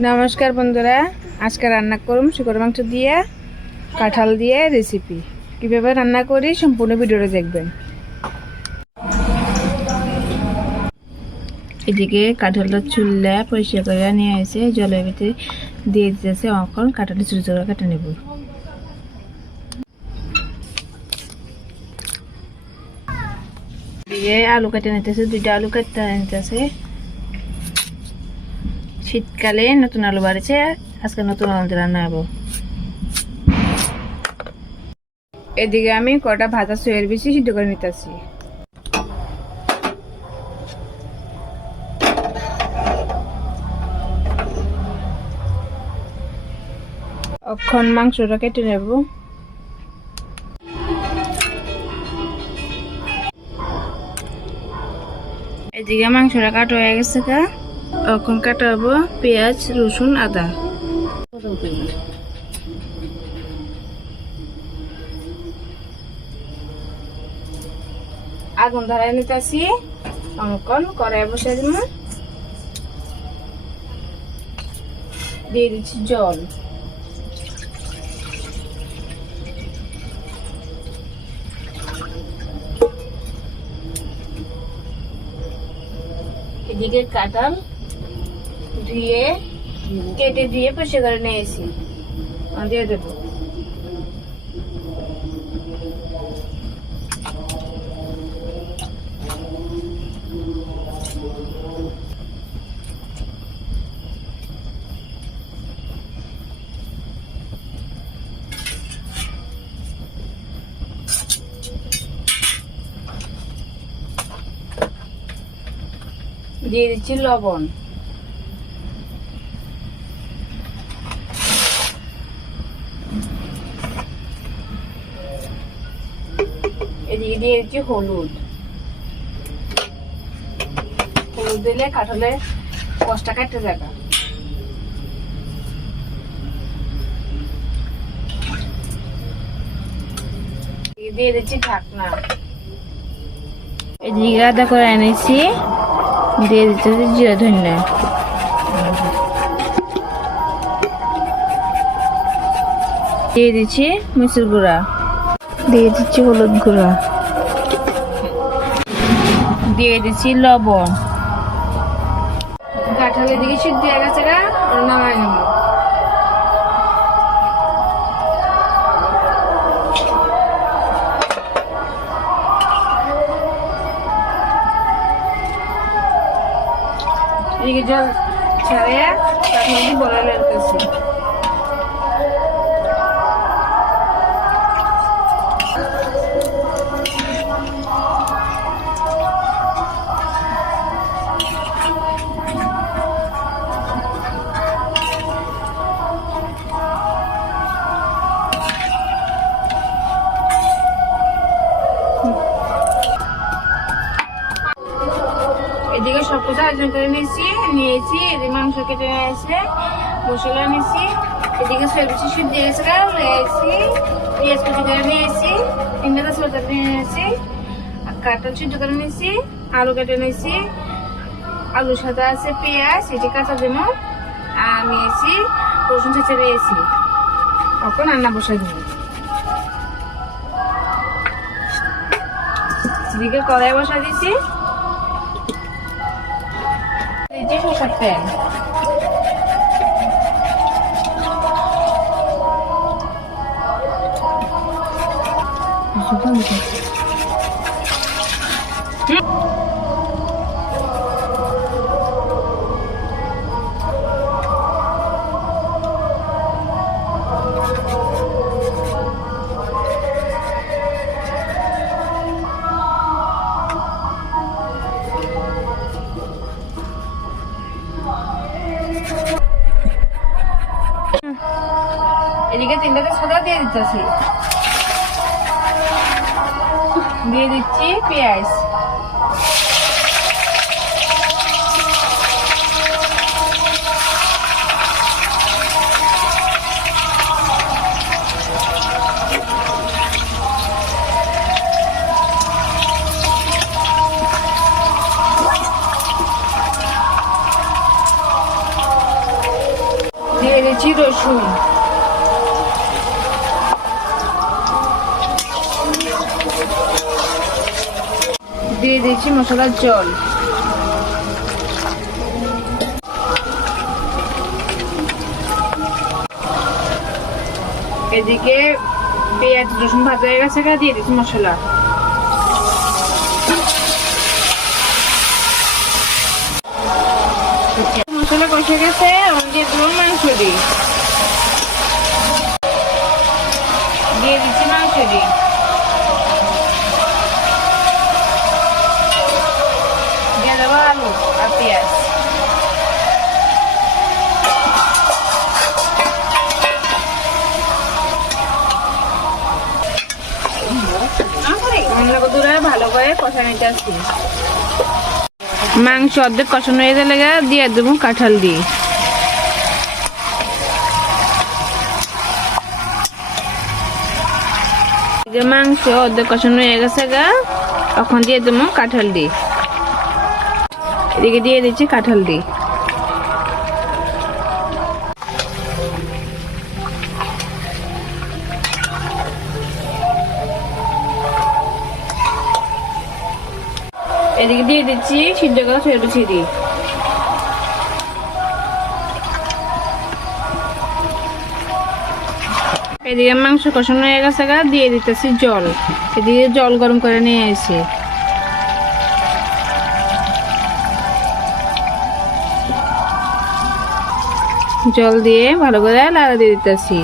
নমস্কার বন্ধুরা, আজকে রান্না করুম শুকর মাংস দিয়ে, কাঁঠাল দিয়ে রেসিপি কীভাবে রান্না করি সম্পূর্ণ ভিডিওটা দেখবেন। এদিকে কাঁঠালটা চুল্লা পরিষ্কার করে নিয়ে এসে জলের ভিতরে দিয়ে দিতেছে, এখন কাঁঠালটা ছোটো ছোটো কেটে নেব। দিয়ে আলু কেটে নিতেছে, দুইটা আলু কেটে নিতেছে। শীতকালে নতুন আলু বাড়িছে, আজকে নতুন আলু দিয়ে রান্না হব। এদিকে আমি কটা ভাজা সয়ের বেশি সিদ্ধ করে নিতেছি। অক্ষণ মাংসটা কেটে নেব। এদিকে মাংসটা কাটা হয়ে গেছে কা এখন কাটাবো পেঁয়াজ, রসুন, আদা। আগুন ধরাই নিতেছি। অঙ্কন কড়াই বসে দিব। দিয়ে দিচ্ছি জল। এদিকে কাঁঠাল ধুয়ে কেটে দিয়ে পরিষ্কার করে নিয়েছি। দিয়ে দেবো। দিয়ে দিচ্ছি লবণ। দিয়ে দিচ্ছি হলুদ। হলুদ দিলে কাঠলে কষ্টা কাটতে যাবে। দিয়ে দিচ্ছি ঢাকনা। করে এনেছি। দিয়ে জিরা দিয়ে দিচ্ছি মিচুর গুঁড়া। দিয়ে দিচ্ছি হলুদ গুঁড়া। দিয়ে দিচ্ছি লবণ। কাঁঠালের দিকে সিদ্ধ গেছে জল কাঁঠালটি বড় লাগতেছে এদিকে সব কিছু আয়োজন করে নিয়েছি নিয়েছি, এদিকে মাংস কেটে নিয়েছে মশলা নিয়েছি এদিকে সবজি সিদ্ধ গেছে নিয়েছি পেঁয়াজ কুচি করে নিয়েছি তিনটা তেজপাতা নিয়েছি কাঁঠাল সিদ্ধ করে নিয়েছি, আলু কেটে নিয়েছি আলু সাদা আছে পেঁয়াজ, এটি কাঁচা দেব আর নিয়েছি রসুন চেঁচে নিয়েছি এখন রান্না বসাই দেবো। এদিকে কড়াই বসা দিয়েছি। โทษแปลกๆเขาเพิ่มไป থেকে তেলটাতে সাদা দিয়ে দিতেছি। দিয়ে দিচ্ছি পেঁয়াজ। দিচ্ছি রসুন। দিচ্ছি মশলার জল। এদিকে পেঁয়াজ, রসুন ভাজা হয়ে গেছে দিয়ে দিচ্ছি মশলা। মশলা কষে গেছে, আমি দিয়ে দেবো মাংস দিই দিয়ে দিচ্ছি কষা নিতে মাংস অর্ধেক কষানো হয়ে গেলে দিয়ে দেবো কাঁঠাল দিয়ে। মাংস অর্ধেক কষানো হয়ে গেছে গা তখন দিয়ে দেবো কাঁঠাল দিয়ে। এদিকে দিয়ে দিচ্ছি কাঁঠাল দিয়ে। এদিকে দিয়ে দিচ্ছি সিদ্ধ করা সরু ছিঁড়ি। এদিকে মাংস কষানো হয়ে গেছে দিয়ে দিতেছি জল। এদিকে জল গরম করে নিয়ে আসি জল দিয়ে ভালো করে লাড়া দিয়ে দিতেছি।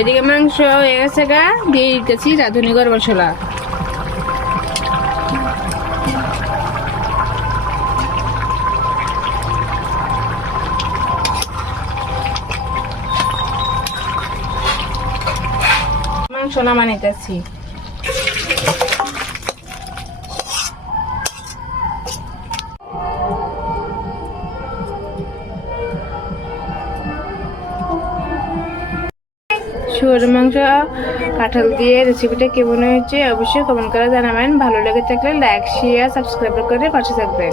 এদিকে মাংস হয়ে গেছে গা, দিয়ে দিতেছি রাঁধুনি গরম মশলা। মাংস নামা নিতেছি শুয়োর মাংস, কাঁঠাল দিয়ে রেসিপিটা কেমন হয়েছে অবশ্যই কমেন্ট করে জানাবেন। ভালো লেগে থাকলে লাইক শেয়ার সাবস্ক্রাইব করে পাশে থাকবেন।